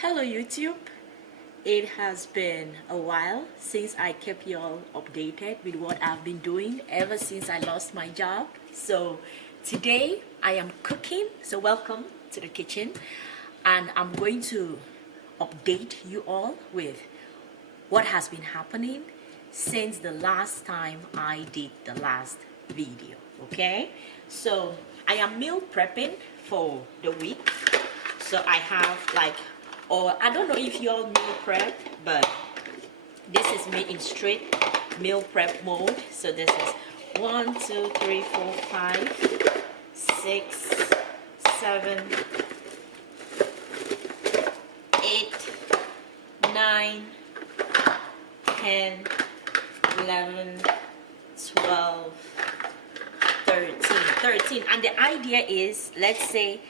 Hello YouTube. It has been a while since I kept you all updated with what I've been doing ever since I lost my job. So today I am cooking. So welcome to the kitchen, and I'm going to update you all with what has been happening since the last time I did the last video. Okay, so I am meal prepping for the week. So I have or I don't know if you all meal prep, but this is me in straight meal prep mode. So this is 1 2 3 4 5 6 7 8 9 10 11 12 13. And the idea is, let's say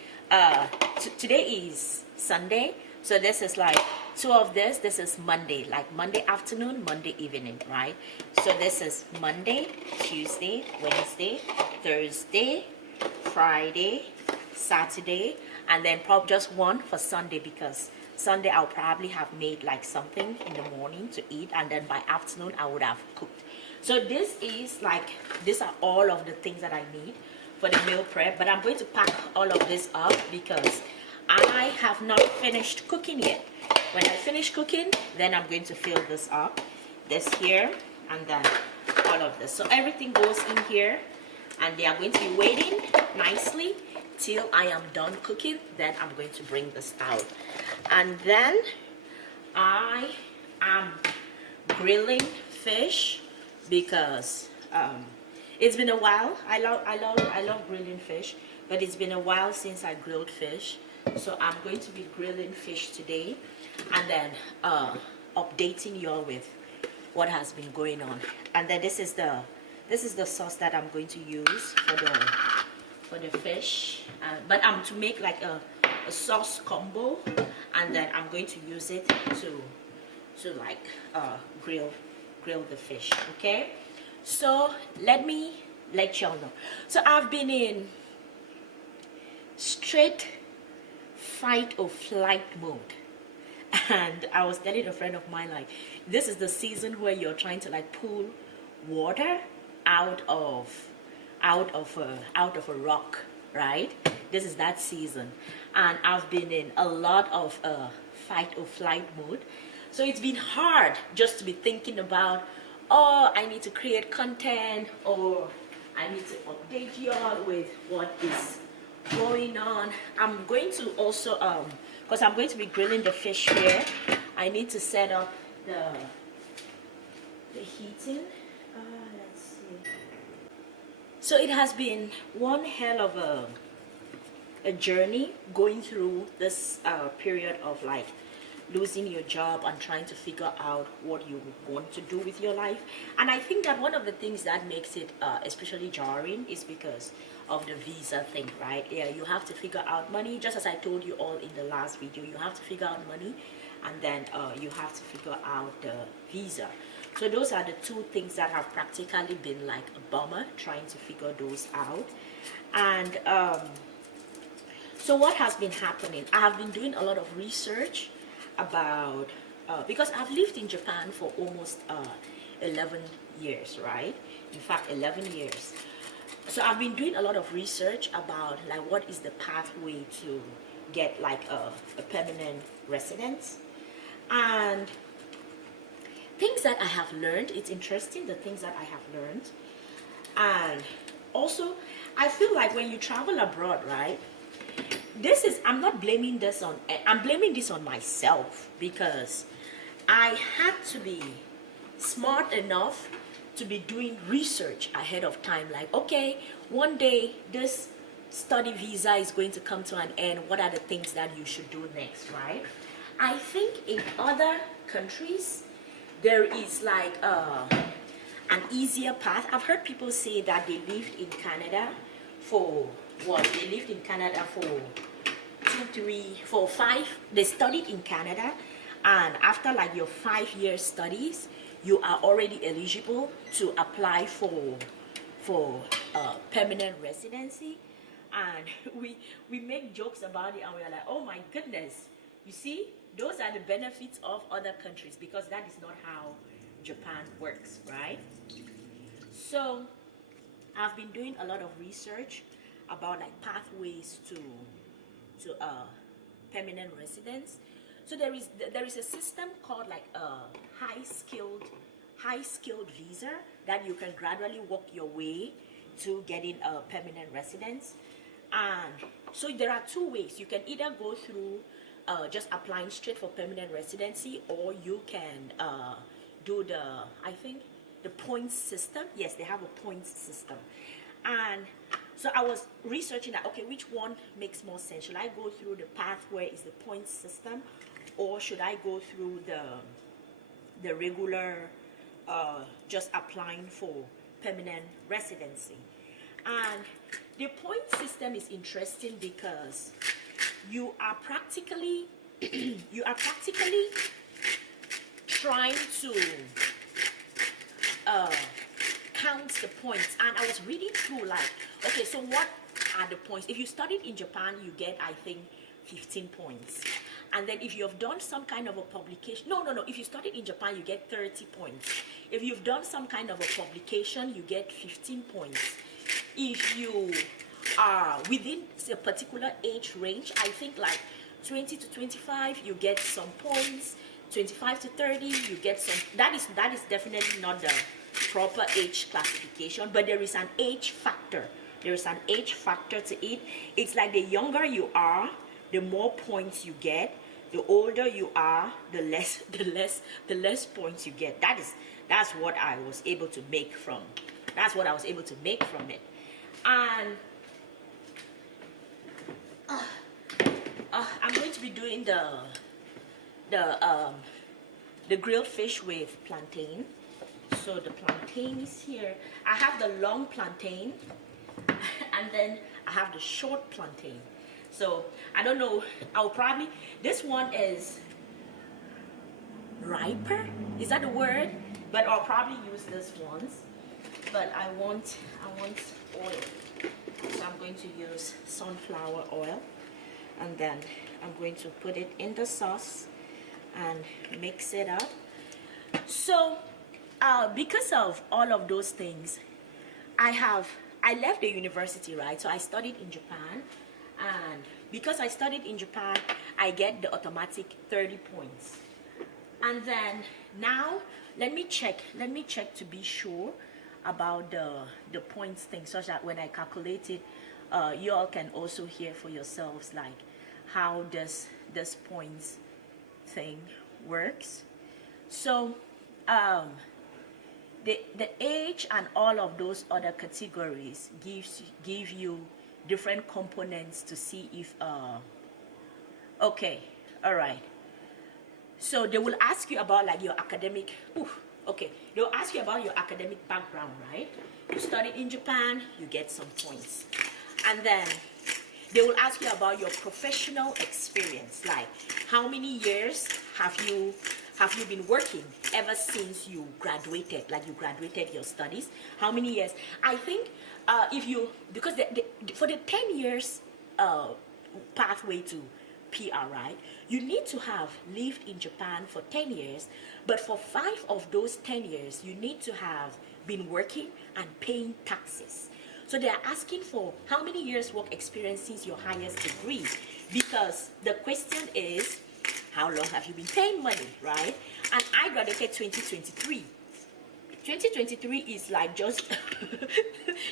today is Sunday, so this is like two of this is Monday, like Monday afternoon, Monday evening, right? So this is Monday, Tuesday, Wednesday, Thursday, Friday, Saturday, and then probably just one for Sunday, because Sunday I'll probably have made like something in the morning to eat, and then by afternoon I would have cooked. So this is like, these are all of the things that I need for the meal prep, but I'm going to pack all of this up because I have not finished cooking yet. When I finish cooking, then I'm going to fill this up, this here, and then all of this. So everything goes in here, and they are going to be waiting nicely till I am done cooking. Then I'm going to bring this out, and then I am grilling fish because it's been a while. I love grilling fish, but it's been a while since I grilled fish. So I'm going to be grilling fish today, and then updating you all with what has been going on. And then this is the sauce that I'm going to use for the fish. But I'm to make like a sauce combo, and then I'm going to use it to like grill the fish. Okay, so let me let y'all know. So I've been in straight fight or flight mode, and I was telling a friend of mine, like, this is the season where you're trying to like pull water out of a rock, right? This is that season, and I've been in a lot of fight or flight mode. So it's been hard just to be thinking about, oh, I need to create content, or I need to update you all with what is going on. I'm going to also because I'm going to be grilling the fish here, I need to set up the heating. Let's see. So it has been one hell of a journey going through this period of like losing your job and trying to figure out what you want to do with your life. And I think that one of the things that makes it especially jarring is because of the visa thing, right? Yeah, you have to figure out money, just as I told you all in the last video. You have to figure out money, and then you have to figure out the visa. So those are the two things that have practically been like a bummer, trying to figure those out. And so what has been happening, I have been doing a lot of research about because I've lived in Japan for almost 11 years, right? In fact, 11 years. So I've been doing a lot of research about like what is the pathway to get like a permanent residence, and things that I have learned. It's interesting, the things that I have learned. And also I feel like when you travel abroad, right, I'm not blaming this on, I'm blaming this on myself, because I had to be smart enough to be doing research ahead of time. Like, okay, one day this study visa is going to come to an end. What are the things that you should do next, right? I think in other countries there is like an easier path. I've heard people say that they lived in Canada for what? They lived in Canada for 2, 3, 4, 5. They studied in Canada, and after like your 5-year studies, you are already eligible to apply for permanent residency. And we make jokes about it, and we're like, oh my goodness, you see, those are the benefits of other countries, because that is not how Japan works, right? So I've been doing a lot of research about like pathways to permanent residence. So there is a system called like a high skilled visa that you can gradually work your way to getting a permanent residence. And so there are two ways. You can either go through just applying straight for permanent residency, or you can do I think the points system. Yes, they have a points system. And so I was researching that, okay, which one makes more sense? Should I go through the path where is the points system, or should I go through the regular just applying for permanent residency? And the point system is interesting because you are practically trying to count the points. And I was reading through like, okay, so what are the points? If you studied in Japan, you get, I think, 15 points. And then if you have done some kind of a publication, no, if you studied in Japan, you get 30 points. If you've done some kind of a publication, you get 15 points. If you are within a particular age range, I think like 20 to 25, you get some points. 25 to 30, you get some. That is definitely not the proper age classification, but there is an age factor. There is an age factor to it. It's like the younger you are, the more points you get. The older you are, the less points you get. That's what I was able to make from. That's what I was able to make from it. And I'm going to be doing the grilled fish with plantain. So the plantain is here. I have the long plantain, and then I have the short plantain. So I don't know, I'll probably, this one is riper, is that the word? But I'll probably use this ones. But I want oil, so I'm going to use sunflower oil, and then I'm going to put it in the sauce and mix it up. So because of all of those things, I left the university, right? So I studied in Japan, and because I studied in Japan, I get the automatic 30 points. And then now let me check to be sure about the points thing, such that when I calculate it, you all can also hear for yourselves like how does this points thing works. So the age and all of those other categories give you different components to see if okay, all right. So they will ask you about like your academic. Okay, they'll ask you about your academic background, right? You studied in Japan, you get some points. And then they will ask you about your professional experience, like how many years have you been working ever since you graduated, like you graduated your studies? How many years? I think because for the 10 years pathway to PR, right, you need to have lived in Japan for 10 years, but for 5 of those 10 years, you need to have been working and paying taxes. So they are asking for how many years work experience since your highest degree, because the question is, how long have you been paying money, right? And I graduated 2023. 2023 is like just,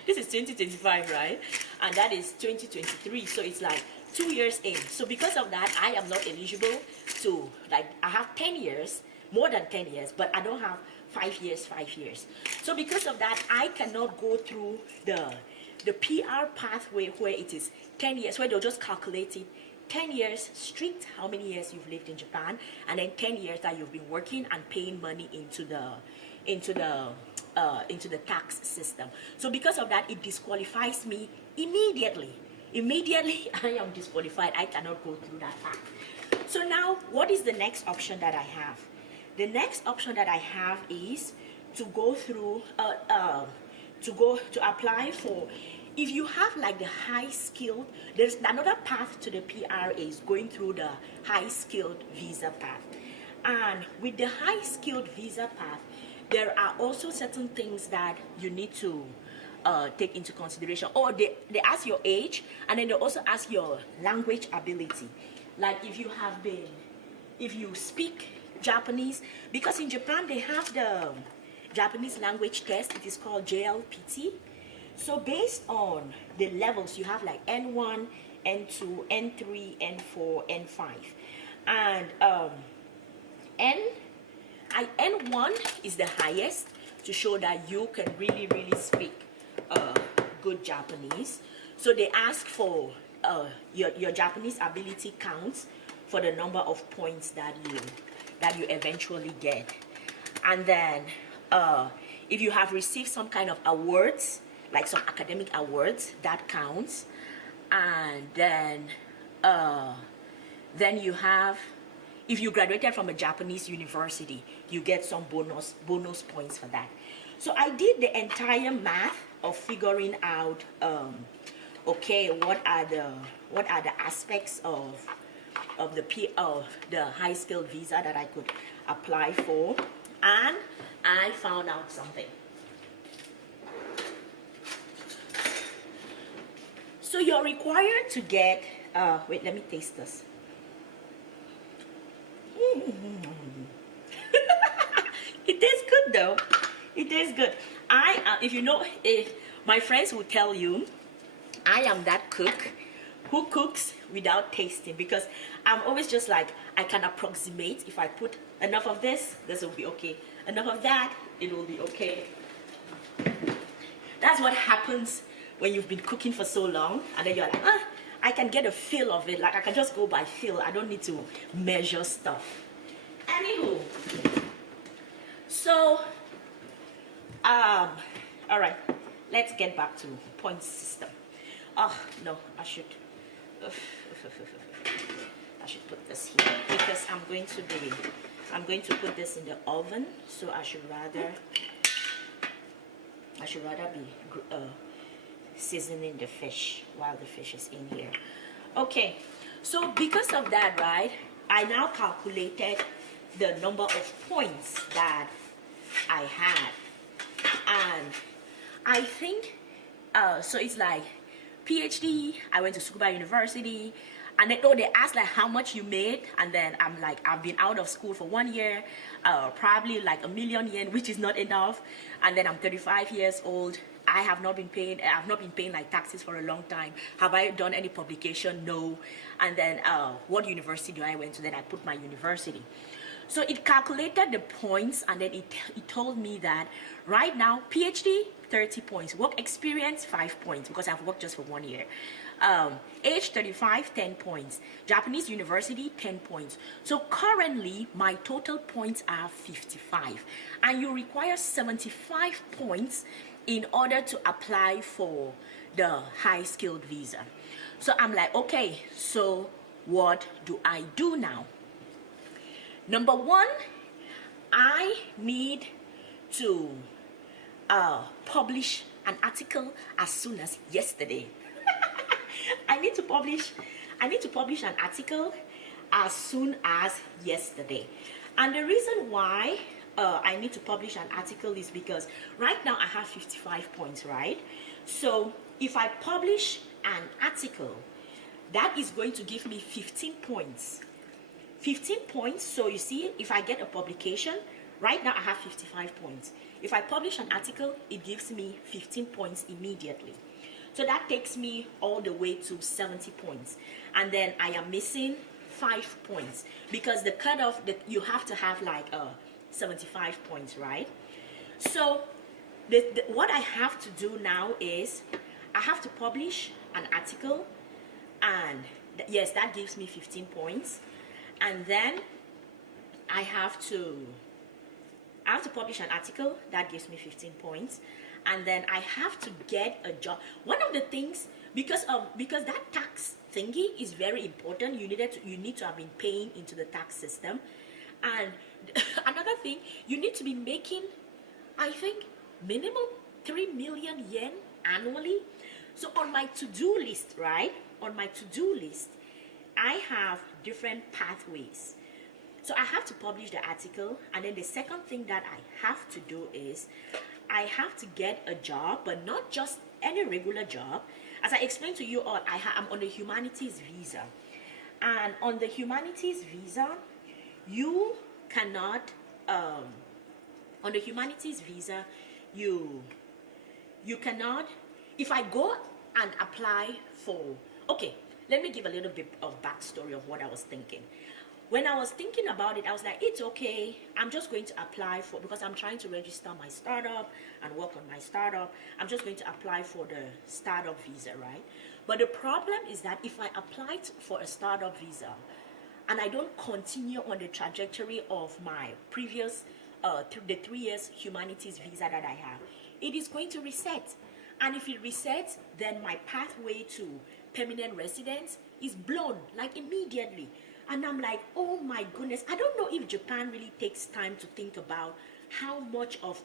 this is 2025, right? And that is 2023, so it's like 2 years in. So because of that, I am not eligible to, like, I have 10 years, more than 10 years, but I don't have 5 years. So because of that, I cannot go through the PR pathway where it is 10 years, where they'll just calculate it 10 years strict, how many years you've lived in Japan, and then 10 years that you've been working and paying money into the tax system. So because of that, it disqualifies me immediately. I am disqualified. I cannot go through that path. So now, what is the next option that I have? The next option that I have is to go through to apply for if you have like the high skilled, there's another path to the PR is going through the high skilled visa path. And with the high skilled visa path, there are also certain things that you need to take into consideration. Or they ask your age, and then they also ask your language ability. Like if you speak Japanese, because in Japan they have the Japanese language test. It is called JLPT. So based on the levels, you have like N1, N2, N3, N4, N5. And N1 is the highest to show that you can really, really speak good Japanese. So they ask for your Japanese ability counts for the number of points that you eventually get. And then if you have received some kind of awards, like some academic awards, that counts. And then you have, if you graduated from a Japanese university, you get some bonus points for that. So I did the entire math of figuring out, okay, what are the aspects of the high skilled visa that I could apply for, and I found out something. So you're required to get, wait, let me taste this. It tastes good though. It tastes good. If you know, my friends will tell you, I am that cook who cooks without tasting, because I'm always just like, I can approximate. If I put enough of this will be okay. Enough of that, it will be okay. That's what happens when you've been cooking for so long, and then you're like, I can get a feel of it. Like I can just go by feel. I don't need to measure stuff. Anywho, so all right, let's get back to point system. Oh no, I should put this here, because I'm going to put this in the oven. So I should rather be seasoning the fish while the fish is in here. Okay, so because of that, right, I now calculated the number of points that I had, and I think so it's like PhD, I went to Tsukuba University, and they asked like how much you made, and then I'm like, I've been out of school for 1 year, probably like 1 million yen, which is not enough, and then I'm 35 years old. I have not been paying like taxes for a long time. Have I done any publication? No. And then what university do I went to? Then I put my university. So it calculated the points, and then it told me that right now, PhD, 30 points. Work experience, 5 points, because I've worked just for 1 year. Age 35, 10 points. Japanese university, 10 points. So currently, my total points are 55. And you require 75 points in order to apply for the high skilled visa. So I'm like, okay, so what do I do now? Number one, I need to publish an article as soon as yesterday. I need to publish an article as soon as yesterday. And the reason why I need to publish an article is because right now I have 55 points, right? So if I publish an article, that is going to give me 15 points. 15 points, so you see, if I get a publication, right now I have 55 points. If I publish an article, it gives me 15 points immediately. So that takes me all the way to 70 points. And then I am missing 5 points, because the cutoff, that you have to have like 75 points, right? So what I have to do now is I have to publish an article, and yes, that gives me 15 points. And then I have to publish an article, that gives me 15 points. And then I have to get a job. One of the things, because that tax thingy is very important, you need to have been paying into the tax system. And another thing, you need to be making, I think, minimum 3 million yen annually So on my to-do list, right? On my to-do list, I have different pathways. So I have to publish the article, and then the second thing that I have to do is I have to get a job, but not just any regular job. As I explained to you all, I'm on the humanities visa. And on the humanities visa, you cannot, on the humanities visa, you cannot, if I go and apply for, okay, let me give a little bit of backstory of what I was thinking. When I was thinking about it, I was like, it's okay, I'm just going to apply for, because I'm trying to register my startup and work on my startup, I'm just going to apply for the startup visa, right? But the problem is that if I apply for a startup visa and I don't continue on the trajectory of my previous, the 3 years humanities visa that I have, it is going to reset. And if it resets, then my pathway to permanent residence is blown, like immediately. And I'm like, oh my goodness, I don't know if Japan really takes time to think about how much of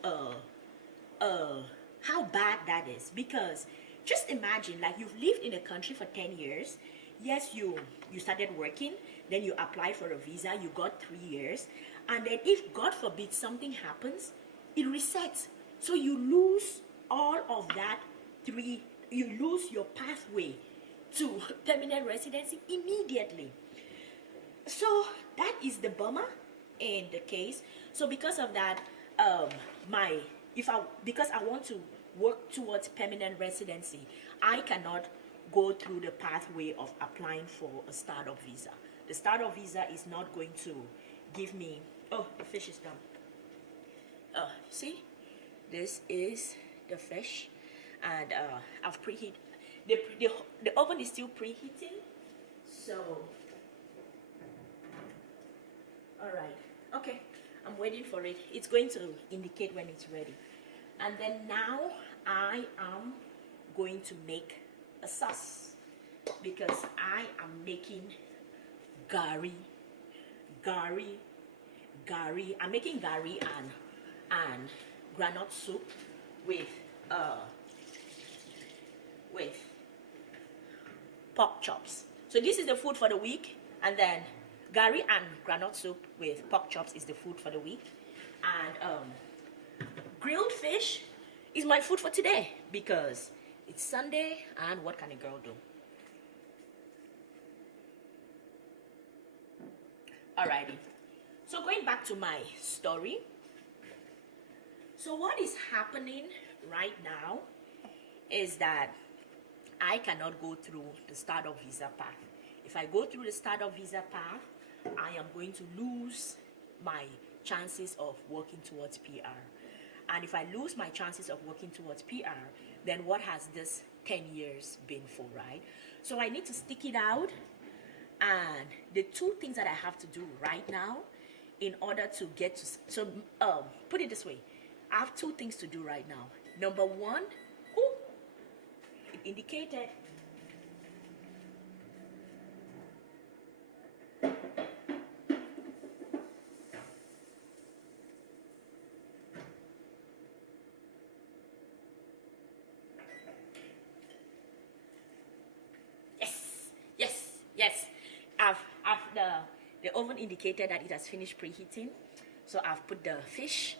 how bad that is. Because just imagine, like, you've lived in a country for 10 years. Yes, you started working, then you apply for a visa, you got 3 years, and then if God forbid something happens, it resets. So you lose all of that you lose your pathway to permanent residency immediately. So that is the bummer in the case. So because of that, because I want to work towards permanent residency, I cannot go through the pathway of applying for a startup visa. The startup visa is not going to give me, oh, the fish is done. See, this is the fish, and I've preheated. The oven is still preheating, so. All right, okay, I'm waiting for it. It's going to indicate when it's ready. And then now I am going to make a sauce, because I am making Garri. I'm making Garri and granite soup with pork chops. So this is the food for the week, and then Garri and granite soup with pork chops is the food for the week. And grilled fish is my food for today, because it's Sunday, and what can a girl do? Alrighty. So going back to my story. So what is happening right now is that I cannot go through the startup visa path. If I go through the startup visa path, I am going to lose my chances of working towards PR. And if I lose my chances of working towards PR, then what has this 10 years been for, right? So I need to stick it out. And the two things that I have to do right now in order to get to, so put it this way, I have two things to do right now. Number one, it indicated. Yes, the oven indicated that it has finished preheating. So I've put the fish,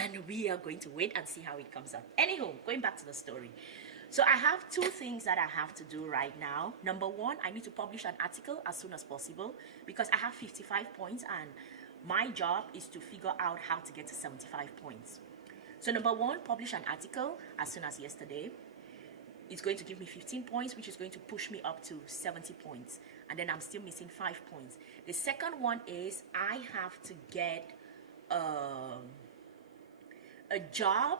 and we are going to wait and see how it comes out. Anyhow, going back to the story. So I have two things that I have to do right now. Number one, I need to publish an article as soon as possible, because I have 55 points and my job is to figure out how to get to 75 points. So number one, publish an article as soon as yesterday. It's going to give me 15 points, which is going to push me up to 70 points. And then I'm still missing 5 points. The second one is I have to get a job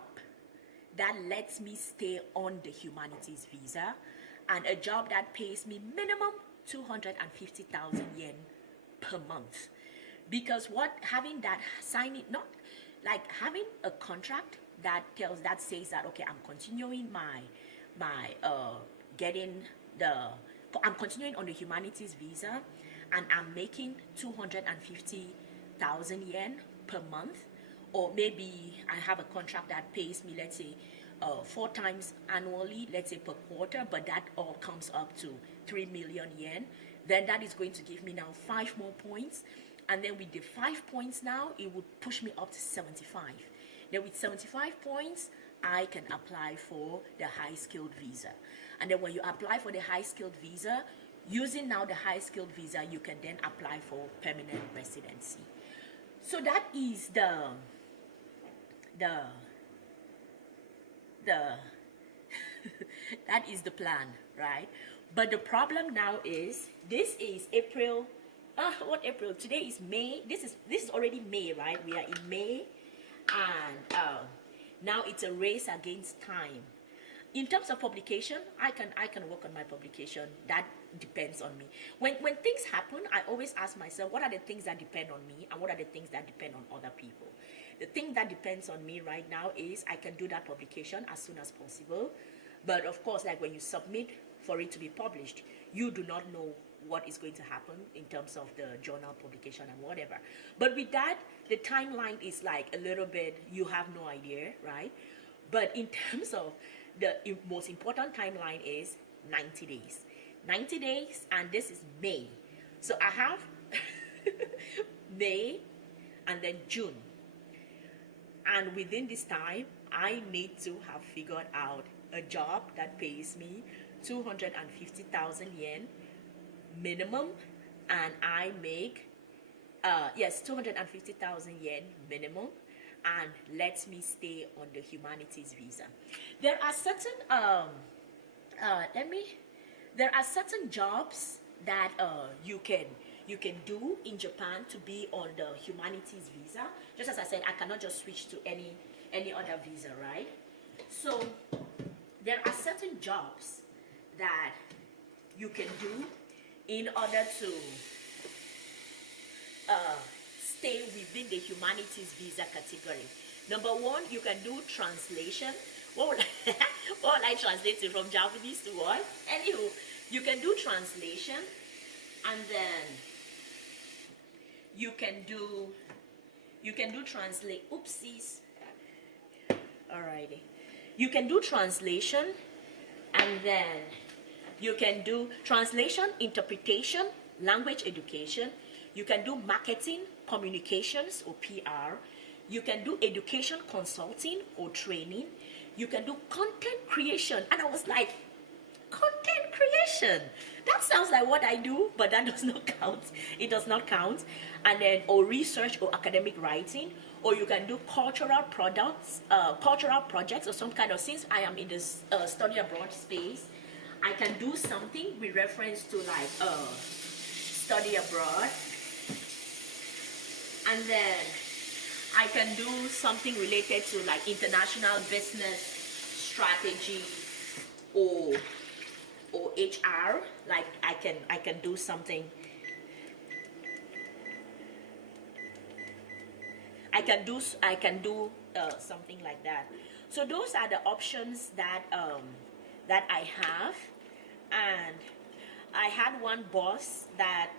that lets me stay on the humanities visa, and a job that pays me minimum 250,000 yen per month. Because having a contract that says that, okay, I'm continuing I'm continuing on the humanities visa, and I'm making 250,000 yen per month, or maybe I have a contract that pays me, let's say, 4 times annually, let's say per quarter, but that all comes up to 3 million yen. Then that is going to give me now 5 more points. And then with the 5 points now, it would push me up to 75. Then with 75 points, I can apply for the high-skilled visa. And then when you apply for the high-skilled visa, using now the high-skilled visa, you can then apply for permanent residency. So that is that is the plan, right? But the problem now is, this is April. What April? Today is May. This is already May, right? We are in May, and now it's a race against time. In terms of publication, I can work on my publication. That depends on me. When things happen, I always ask myself, what are the things that depend on me, and what are the things that depend on other people? The thing that depends on me right now is I can do that publication as soon as possible. But of course, like when you submit for it to be published, you do not know what is going to happen in terms of the journal publication and whatever. But with that, the timeline is like a little bit, you have no idea, right? But in terms of the most important timeline is 90 days. 90 days, and this is May. So I have May and then June. And within this time, I need to have figured out a job that pays me 250,000 yen minimum, and I make, 250,000 yen minimum, and lets me stay on the humanities visa. There are certain there are certain jobs that you can do in Japan to be on the humanities visa. Just as I said, I cannot just switch to any other visa, right? So there are certain jobs that you can do in order to stay within the humanities visa category. Number one, you can do translation. What will I translate it from Japanese to what? Anywho, you can do translation, and then you can do translate. Oopsies. Alrighty. You can do translation, and then you can do translation, interpretation, language education. You can do marketing, communications or PR. You can do education consulting or training. You can do content creation. And I was like, content creation? That sounds like what I do, but that does not count. It does not count. And then, or research or academic writing. Or you can do cultural projects or some kind of, since I am in this study abroad space, I can do something with reference to like study abroad. And then I can do something related to like international business strategy or HR. Like I can do something. I can do something like that. So those are the options that that I have. And I had one boss that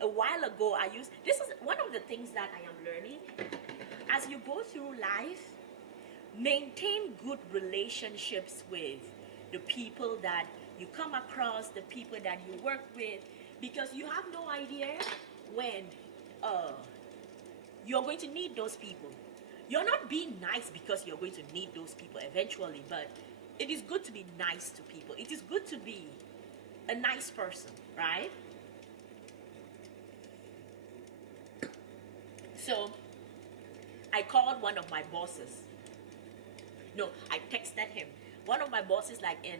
a while ago I used. This is one of the things that I am learning. As you go through life, maintain good relationships with the people that you come across, the people that you work with, because you have no idea when you're going to need those people. You're not being nice because you're going to need those people eventually, but it is good to be nice to people. It is good to be a nice person, right? So I called one of my bosses. No, I texted him. One of my bosses, like in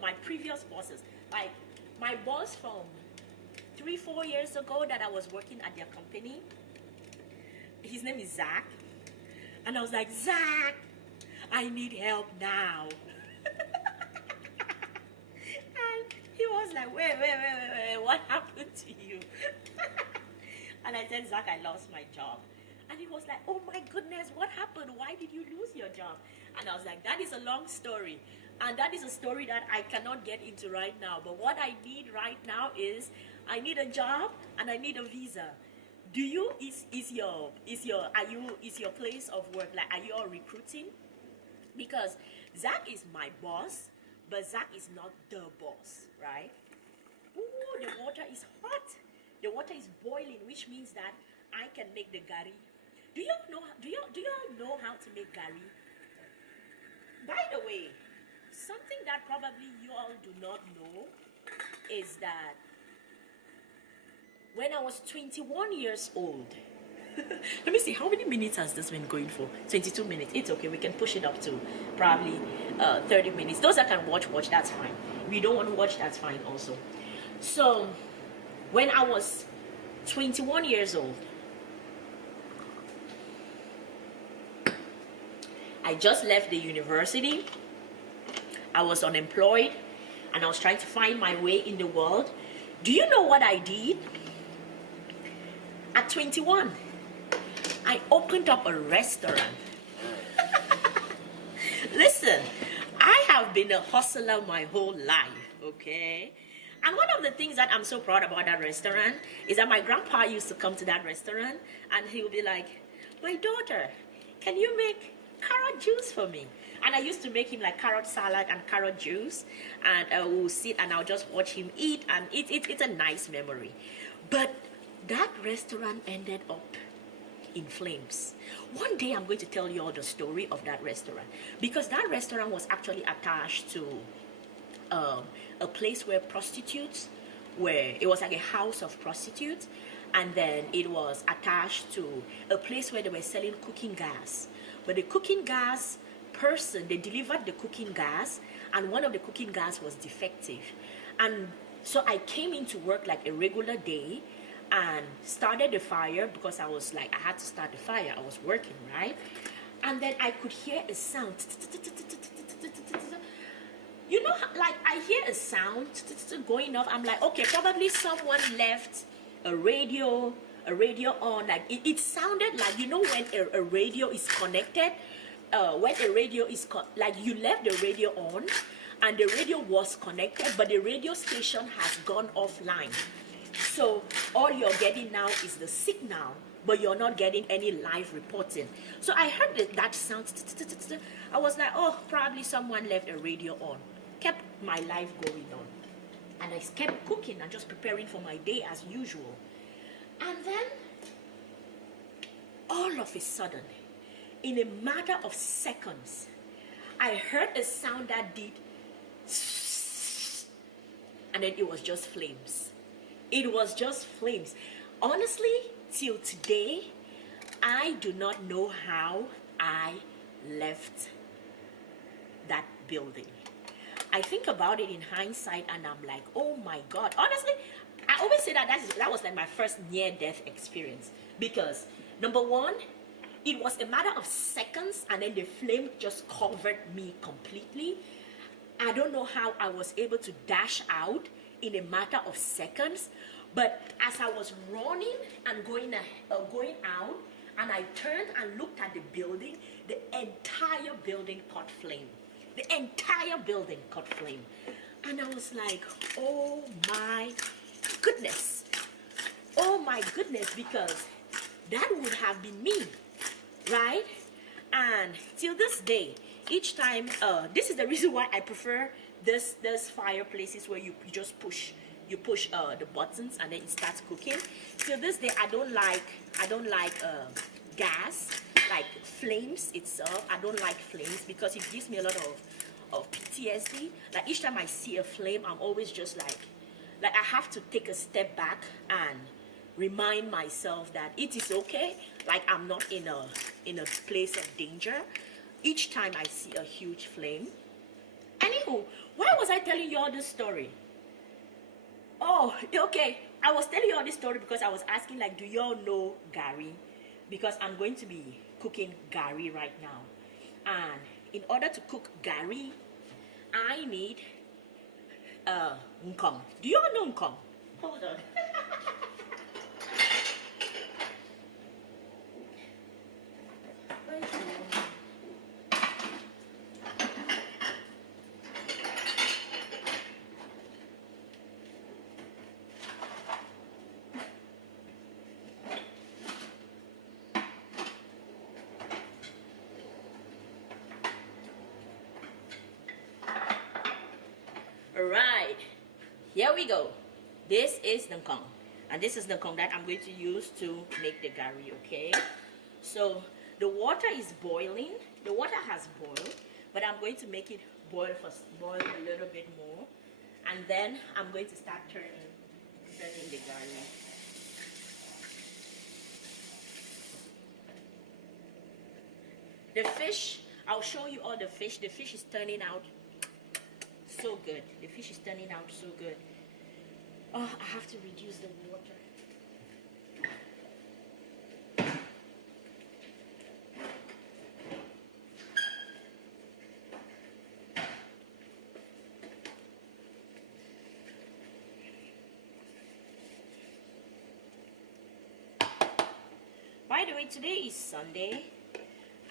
my previous bosses, like my boss from 3-4 years ago that I was working at their company. His name is Zach. And I was like, Zach, I need help now. And he was like, wait, what happened to you? And I said, Zach, I lost my job. And he was like, oh my goodness, what happened? Why did you lose your job? And I was like, that is a long story. And that is a story that I cannot get into right now. But what I need right now is, I need a job and I need a visa. Do you, is your place of work, like, are you all recruiting? because Zach is my boss, but Zach is not the boss, right? Ooh, the water is hot. The water is boiling, which means that I can make the Garri. Do you know? Do you know how to make Garri? By the way, something that probably you all do not know is that when I was 21 years old, let me see, how many minutes has this been going for? 22 minutes. It's okay. We can push it up to probably 30 minutes. Those that can watch, that's fine. If you don't want to watch, that's fine also. So, when I was 21 years old, I just left the university. I was unemployed and I was trying to find my way in the world. Do you know what I did? At 21, I opened up a restaurant. Listen, I have been a hustler my whole life, okay? And one of the things that I'm so proud about that restaurant is that my grandpa used to come to that restaurant and he would be like, my daughter, can you make carrot juice for me? And I used to make him like carrot salad and carrot juice, and we'll sit and I'll just watch him eat, and it's a nice memory. But that restaurant ended up in flames. One day I'm going to tell you all the story of that restaurant, because that restaurant was actually attached to a place where prostitutes were. It was like a house of prostitutes, and then it was attached to a place where they were selling cooking gas. But the cooking gas person, they delivered the cooking gas, and one of the cooking gas was defective. And so I came into work like a regular day and started the fire, because I was like, I had to start the fire. I was working, right? And then I could hear a sound. You know, like I hear a sound going off. I'm like, okay, probably someone left a radio on. Like it sounded like, you know, when a radio is connected, when a radio is like you left the radio on and the radio was connected, but the radio station has gone offline. So all you're getting now is the signal, but you're not getting any live reporting. So I heard that sound. I was like, oh, probably someone left a radio on. Kept my life going on. And I kept cooking and just preparing for my day as usual. And then, all of a sudden, in a matter of seconds, I heard a sound that did, and then it was just flames. It was just flames. Honestly, till today, I do not know how I left that building. I think about it in hindsight and I'm like, oh my God. Honestly, I always say that that was like my first near-death experience. Because, number one, it was a matter of seconds and then the flame just covered me completely. I don't know how I was able to dash out in a matter of seconds. But as I was running and going out, and I turned and looked at the building, the entire building caught flame. The entire building caught flame. And I was like, oh my goodness. Oh my goodness, because that would have been me, right? And till this day, each time, this is the reason why I prefer this fireplaces where you just push the buttons and then it starts cooking. Till this day, I don't like gas, like flames itself. I don't like flames because it gives me a lot of PTSD. Like each time I see a flame, I'm always just like I have to take a step back and remind myself that it is okay. Like I'm not in a place of danger each time I see a huge flame. Anywho, why was I telling you all this story? Oh, okay. I was telling you all this story because I was asking, like, do y'all know Garri? Because I'm going to be cooking Garri right now. And in order to cook Garri, I need nkong. Do y'all know nkong? Hold on. here we go. This is the kong, and this is the kong that I'm going to use to make the garri. Okay, so the water is boiling. The water has boiled, but I'm going to make it boil a little bit more, and then I'm going to start turning the garri. The fish, I'll show you all the fish. The fish is turning out so good. The fish is turning out so good. Oh, I have to reduce the water. By the way, today is Sunday,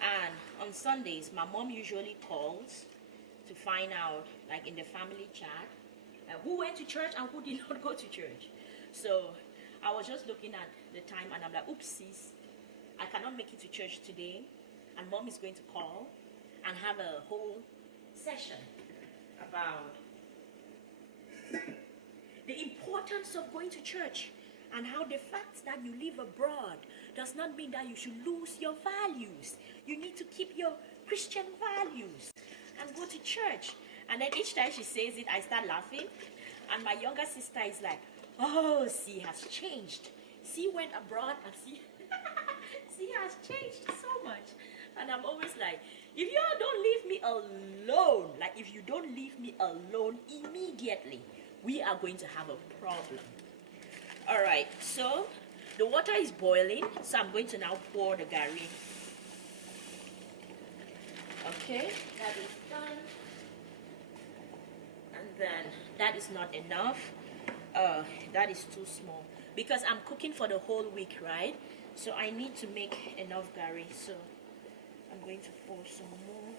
and on Sundays my mom usually calls to find out, like in the family chat, who went to church and who did not go to church. So I was just looking at the time and I'm like, oopsies, I cannot make it to church today, and mom is going to call and have a whole session about the importance of going to church, and how the fact that you live abroad does not mean that you should lose your values. You need to keep your Christian values and go to church. And then each time she says it, I start laughing. And my younger sister is like, oh, she has changed. She went abroad and she has changed so much. And I'm always like, if you don't leave me alone, like if you don't leave me alone immediately, we are going to have a problem. All right, so the water is boiling, so I'm going to now pour the garri. Okay, that is done. And then that is not enough. That is too small because I'm cooking for the whole week, right? So I need to make enough garri. So I'm going to pour some more.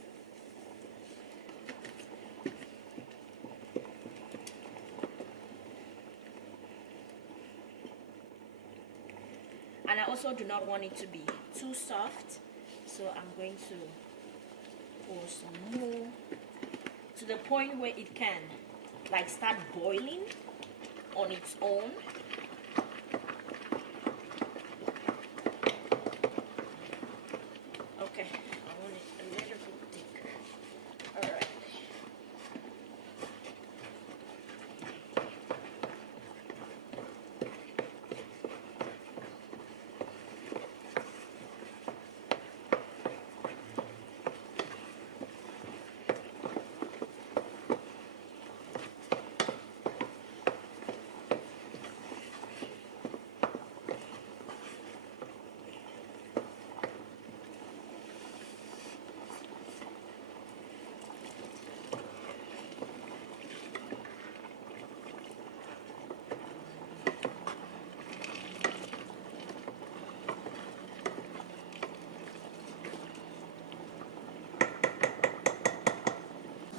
And I also do not want it to be too soft, so I'm going to pour some more to the point where it can like start boiling on its own. Okay, I want it a little bit thicker. All right.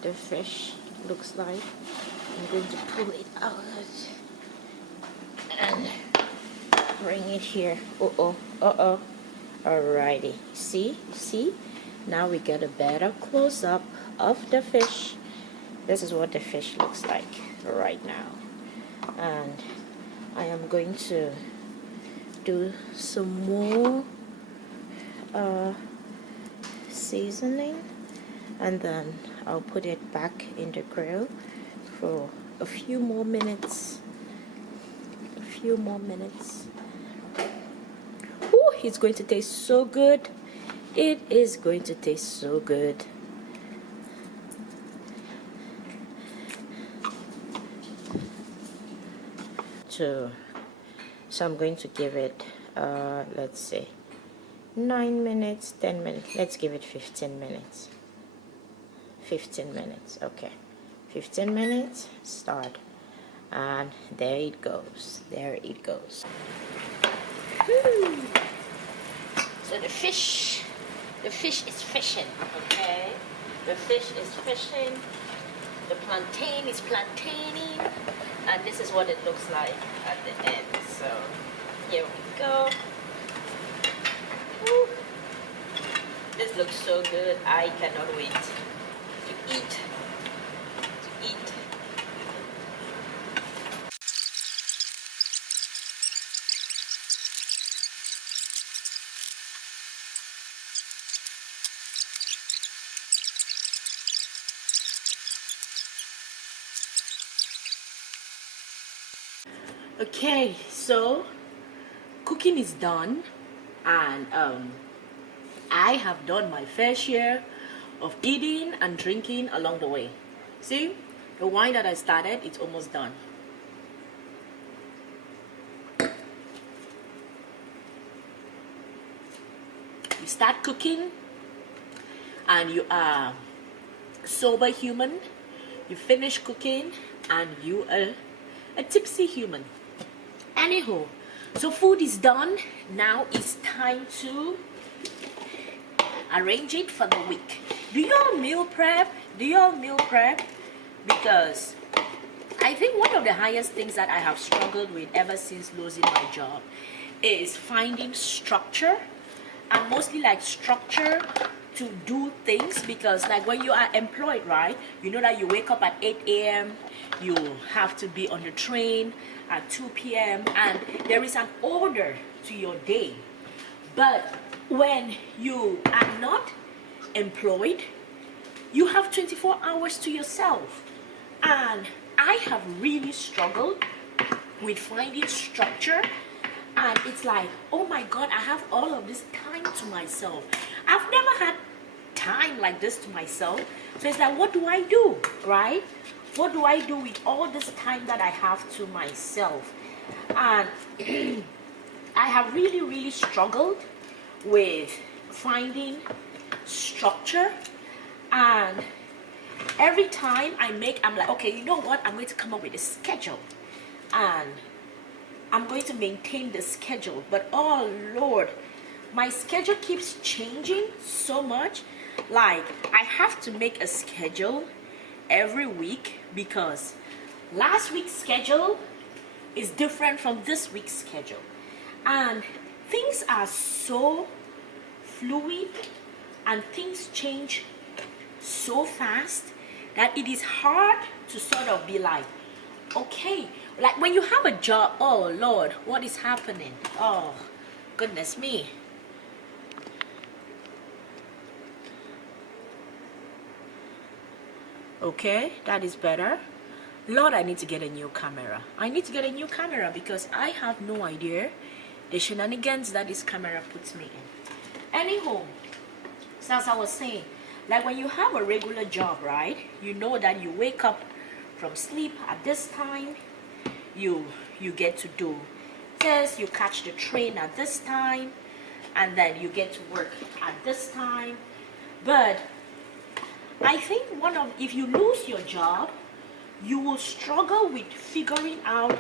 The fish looks like. I'm going to pull it out and bring it here. Alrighty, see, now we get a better close-up of the fish. This is what the fish looks like right now, and I am going to do some more seasoning, and then I'll put it back in the grill for a few more minutes. Ooh, it's going to taste so good. It is going to taste so good. So I'm going to give it, let's say, 9 minutes, 10 minutes. Let's give it 15 minutes. 15 minutes, okay. 15 minutes, start. And there it goes. Woo. So the fish is fishing, okay? The fish is fishing. The plantain is plantaining. And this is what it looks like at the end. So here we go. Woo. This looks so good. I cannot wait to eat. Okay, so cooking is done, and I have done my fair share of eating and drinking along the way. See, the wine that I started, it's almost done. You start cooking and you are sober human. You finish cooking and you are a tipsy human. Anyhow, so food is done. Now it's time to arrange it for the week. Do y'all meal prep? Do y'all meal prep? Because I think one of the highest things that I have struggled with ever since losing my job is finding structure, and mostly like structure to do things. Because like when you are employed, right, you know that you wake up at 8 a.m. you have to be on the train at 2 p.m. and there is an order to your day. But when you are not employed, you have 24 hours to yourself. And I have really struggled with finding structure. And it's like, oh my God, I have all of this time to myself. I've never had time like this to myself. So it's like, what do I do, right? What do I do with all this time that I have to myself? And I have really, really struggled with finding structure. And every time I'm like, okay, you know what? I'm going to come up with a schedule. And I'm going to maintain the schedule. But oh Lord, my schedule keeps changing so much. Like, I have to make a schedule every week because last week's schedule is different from this week's schedule. And things are so fluid and things change so fast that it is hard to sort of be like, okay, like when you have a job, oh Lord, what is happening? Oh, goodness me. Okay, that is better. Lord, I need to get a new camera. I need to get a new camera because I have no idea the shenanigans that this camera puts me in. Anyhow, so as I was saying, like when you have a regular job, right? You know that you wake up from sleep at this time, you get to do this, you catch the train at this time, and then you get to work at this time. But I think if you lose your job, you will struggle with figuring out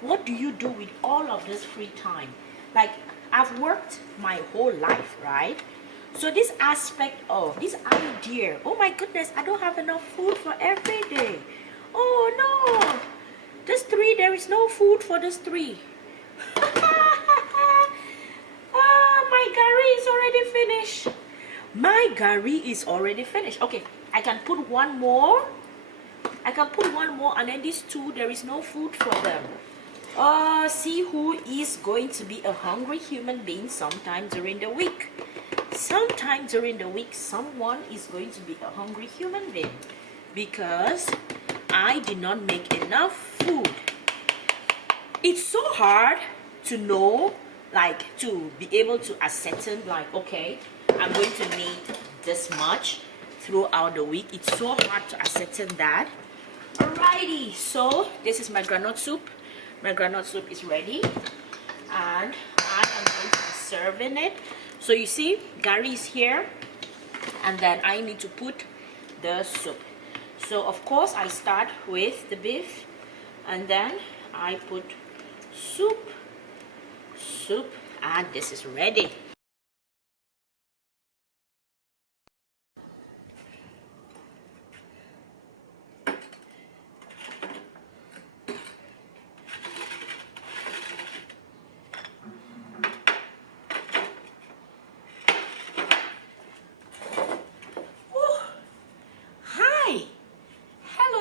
what do you do with all of this free time. Like, I've worked my whole life, right? So this aspect of this idea, oh my goodness, I don't have enough food for every day. Oh no, there is no food for this 3. Oh, my Garri is already finished. My Garri is already finished. Okay, I can put one more. And then these 2, there is no food for them. See who is going to be a hungry human being sometime during the week. Sometime during the week, someone is going to be a hungry human being because I did not make enough food. It's so hard to know, like, to be able to ascertain, like, okay, I'm going to need this much throughout the week. It's so hard to ascertain that. Alrighty, so this is my granite soup. My granite soup is ready, and I am going to be serving it. So you see, Garri is here, and then I need to put the soup. So of course I start with the beef, and then I put soup, and this is ready.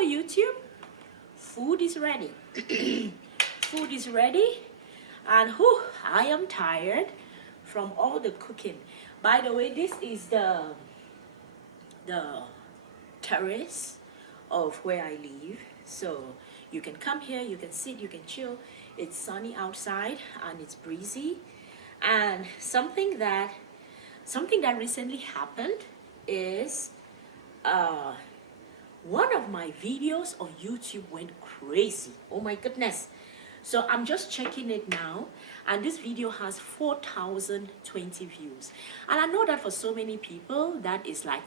YouTube, food is ready. Food is ready, and I am tired from all the cooking. By the way, this is the terrace of where I live, so you can come here, you can sit, you can chill. It's sunny outside and it's breezy. And something that recently happened is one of my videos on YouTube went crazy. Oh my goodness. So I'm just checking it now, and this video has 4,020 views. And I know that for so many people, that is like,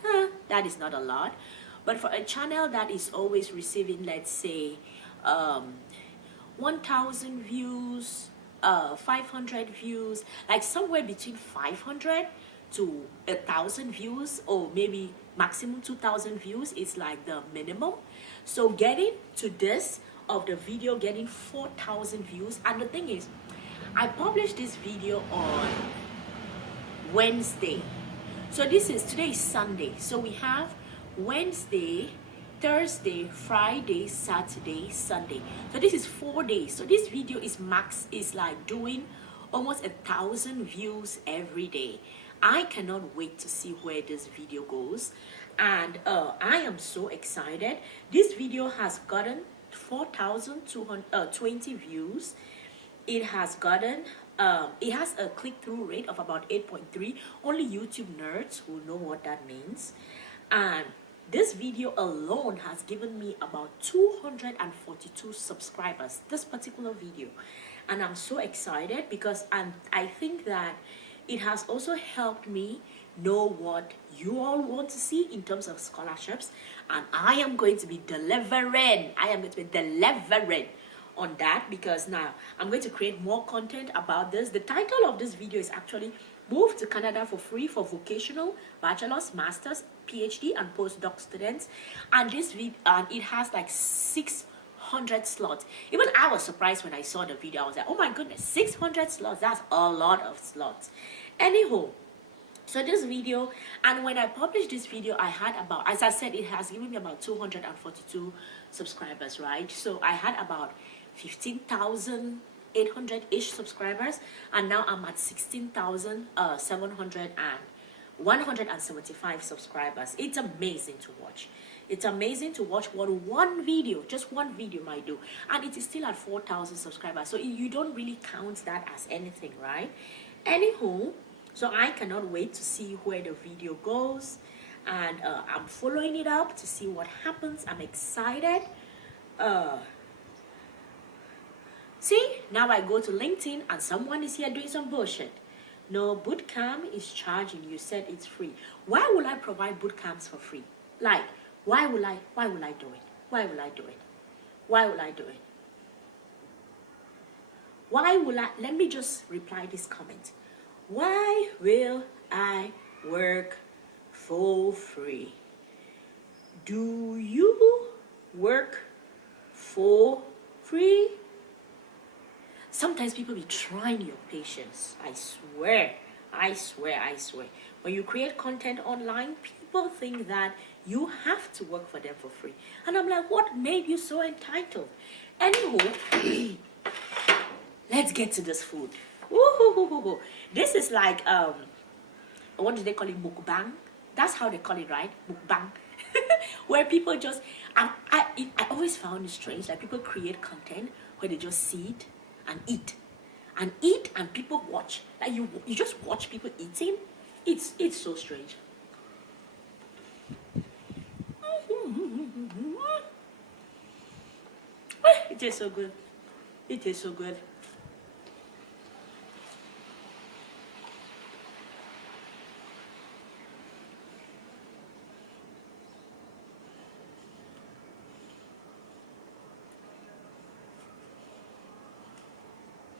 that is not a lot. But for a channel that is always receiving, let's say, 1,000 views, 500 views, like somewhere between 500 to 1,000 views, or maybe maximum 2,000 views is like the minimum. So getting to this of the video getting 4,000 views, and the thing is, I published this video on Wednesday. So today is Sunday. So we have Wednesday, Thursday, Friday, Saturday, Sunday. So this is 4 days. So this video is like doing almost 1,000 views every day. I cannot wait to see where this video goes, and I am so excited. This video has gotten 4,220 views. It has gotten it has a click-through rate of about 8.3. Only YouTube nerds will know what that means. And this video alone has given me about 242 subscribers, this particular video. And I'm so excited because I think that it has also helped me know what you all want to see in terms of scholarships. And I am going to be delivering. On that, because now I'm going to create more content about this. The title of this video is actually Move to Canada for Free for Vocational, Bachelor's, Master's, PhD and Postdoc students. And this video, it has like 600 slots. Even I was surprised when I saw the video. I was like, oh my goodness, 600 slots, that's a lot of slots. Anyhow, so this video, and when I published this video, I had about, as I said, it has given me about 242 subscribers, right? So I had about 15,800-ish subscribers, and now I'm at 16,175 subscribers. It's amazing to watch. It's amazing to watch what just one video might do, and it is still at 4,000 subscribers. So you don't really count that as anything, right? Anywho, so I cannot wait to see where the video goes, and I'm following it up to see what happens. I'm excited. See, now I go to LinkedIn and someone is here doing some bullshit. No, bootcamp is charging. You said it's free. Why will I provide bootcamps for free? Like, why will I do it? Why will I do it? Why will I do it? Why will I, let me just reply this comment. Why will I work for free? Do you work for free? Sometimes people be trying your patience. I swear. When you create content online, people think that you have to work for them for free. And I'm like, what made you so entitled? Anywho, let's get to this food. Woo-hoo-hoo-hoo-hoo. This is like, what do they call it? Mukbang? That's how they call it, right? Mukbang. Where people just, I always found it strange that people create content where they just sit and eat and people watch. Like you just watch people eating. It's so strange. It tastes so good.